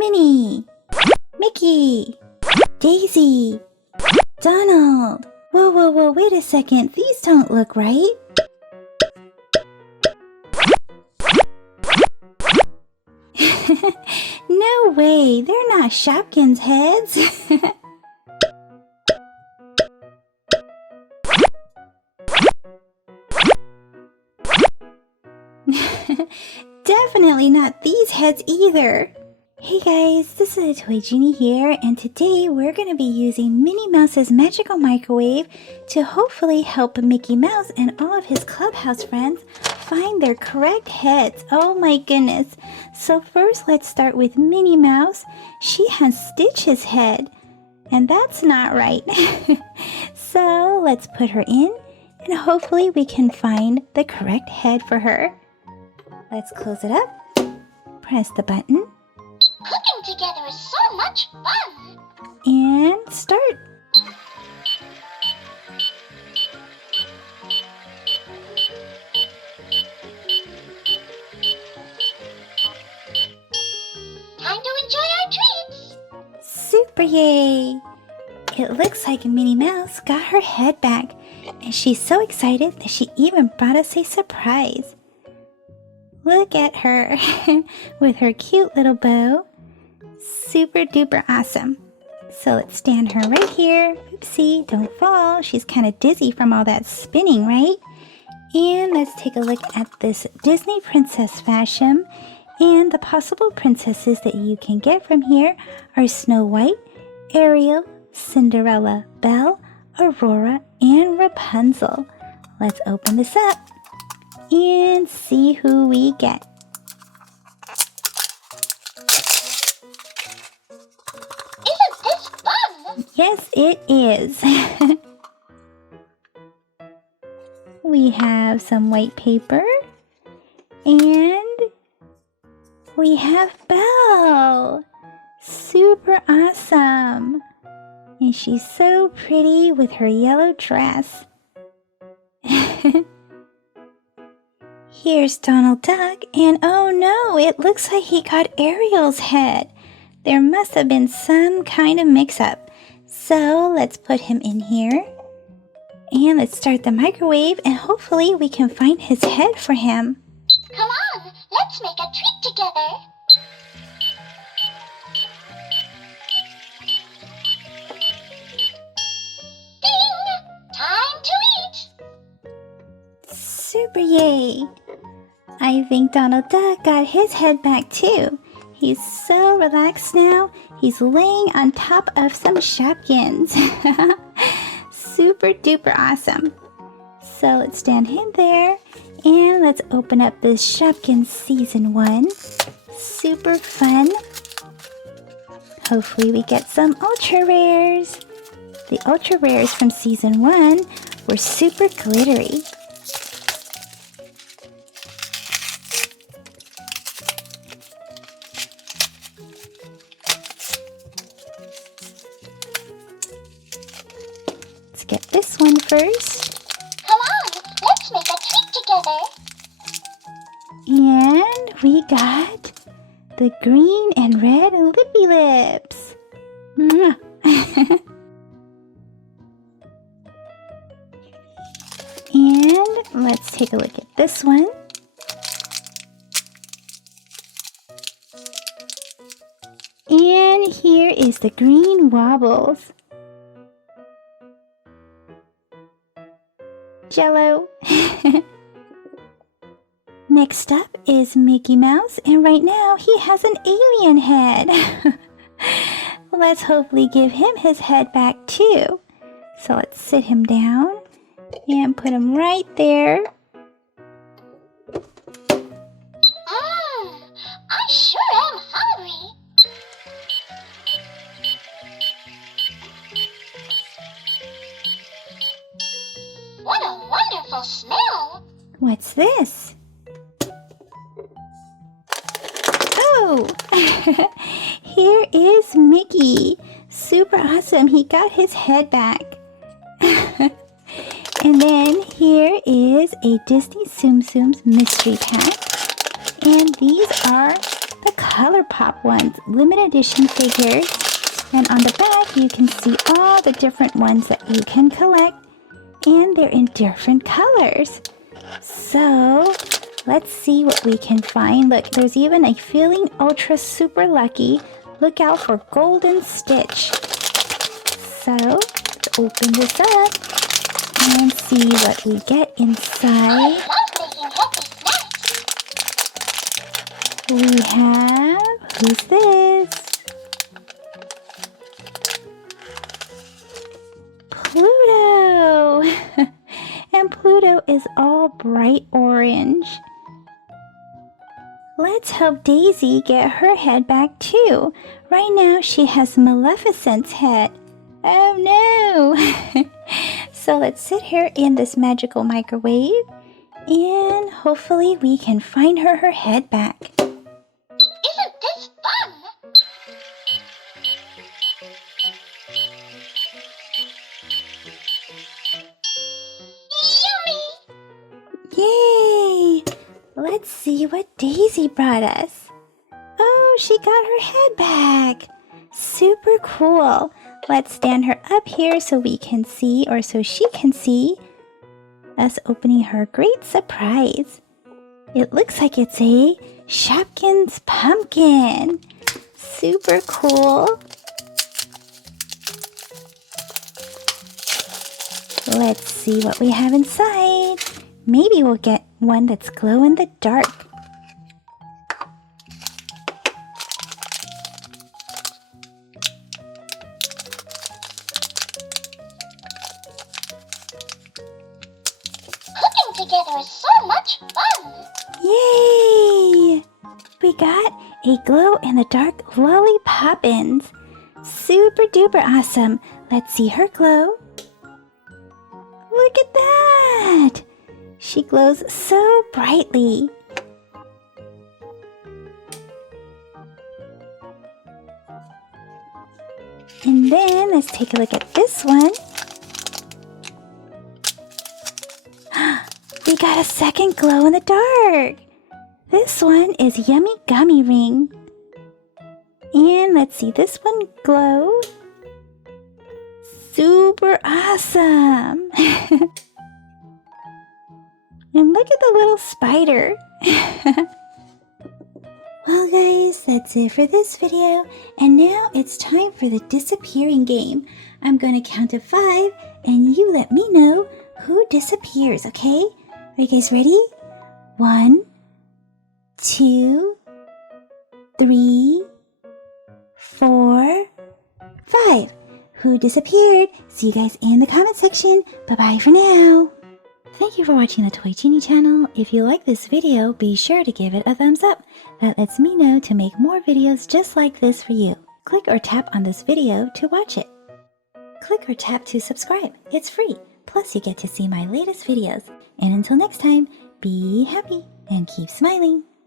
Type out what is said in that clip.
Minnie, Mickey, Daisy, Donald. Whoa, wait a second. These don't look right. No way, they're not Shopkins heads. Definitely not these heads either. Hey guys, this is Toy Genie here, and today we're going to be using Minnie Mouse's magical microwave to hopefully help Mickey Mouse and all of his clubhouse friends find their correct heads. Oh my goodness. So first let's start with Minnie Mouse. She has Stitch's head, and that's not right. So let's put her in, and hopefully we can find the correct head for her. Let's close it up, press the button, Cooking together is so much fun! and start. Time to enjoy our treats! Super yay! It looks like Minnie Mouse got her head back, and she's so excited that she even brought us a surprise. Look at her with her cute little bow. Super duper awesome. So let's stand her right here. Oopsie, don't fall. She's kind of dizzy from all that spinning, right? And let's take a look at this Disney princess fashion. And the possible princesses that you can get from here are Snow White, Ariel, Cinderella, Belle, Aurora, and Rapunzel. Let's open this up and see who we get. Isn't this fun? Yes, it is. We have some white paper, and we have Belle. Super awesome. And she's so pretty with her yellow dress. Here's Donald Duck, and oh no, it looks like he got Ariel's head. There must have been some kind of mix-up. So let's put him in here. And let's start the microwave, and hopefully we can find his head for him. Come on, let's make a treat together! Ding! Time to eat! Super yay! I think Donald Duck got his head back too. He's so relaxed now. He's laying on top of some Shopkins. Super duper awesome. So let's stand him there, and let's open up this Shopkins Season 1. Super fun. Hopefully we get some ultra rares. The ultra rares from Season 1 were super glittery. Let's get this one first. Come on, let's make a treat together! And we got the green and red lippy lips. Mwah. And let's take a look at this one. And here is the green wobbles. Jello. Next up is Mickey Mouse, and right now he has an alien head. Let's hopefully give him his head back too. So let's sit him down and put him right there. I sure am hungry! What a wonderful smell! What's this? Oh! Here is Mickey. Super awesome. He got his head back. And then here is a Disney Tsum Tsums mystery pack. And these are the Color Pop ones, limited edition figures. And on the back, you can see all the different ones that you can collect. And they're in different colors. So, let's see what we can find. Look, there's even a Feeling Ultra Super Lucky. Look out for Golden Stitch. So, let's open this up and see what we get inside. I love making healthy snacks. We have, who's this? Pluto! And Pluto is all bright orange. Let's help Daisy get her head back too. Right now she has Maleficent's head. Oh no! So let's sit her in this magical microwave and hopefully we can find her head back. Isn't this fun? Yummy! Yay! Let's see what Daisy brought us. Oh, she got her head back. Super cool. Let's stand her up here so we can see, or so she can see us opening her great surprise. It looks like it's a Shopkins pumpkin. Super cool. Let's see what we have inside. Maybe we'll get one that's glow in the dark. Cooking together is so much fun. Yay! We got a glow in the dark Lolly Poppins. Super duper awesome. Let's see her glow. Look at that! She glows so brightly. And then let's take a look at this one. We got a second glow in the dark. This one is Yummy Gummy Ring. And let's see, this one glows. Super awesome. And look at the little spider. Well guys, that's it for this video. And now it's time for the disappearing game. I'm going to count to 5 and you let me know who disappears, okay? Are you guys ready? 1, 2, 3, 4, 5. Who disappeared? See you guys in the comment section. Bye-bye for now. Thank you for watching the Toy Genie channel. If you like this video, be sure to give it a thumbs up. That lets me know to make more videos just like this for you. Click or tap on this video to watch it. Click or tap to subscribe. It's free. Plus you get to see my latest videos. And until next time, be happy and keep smiling.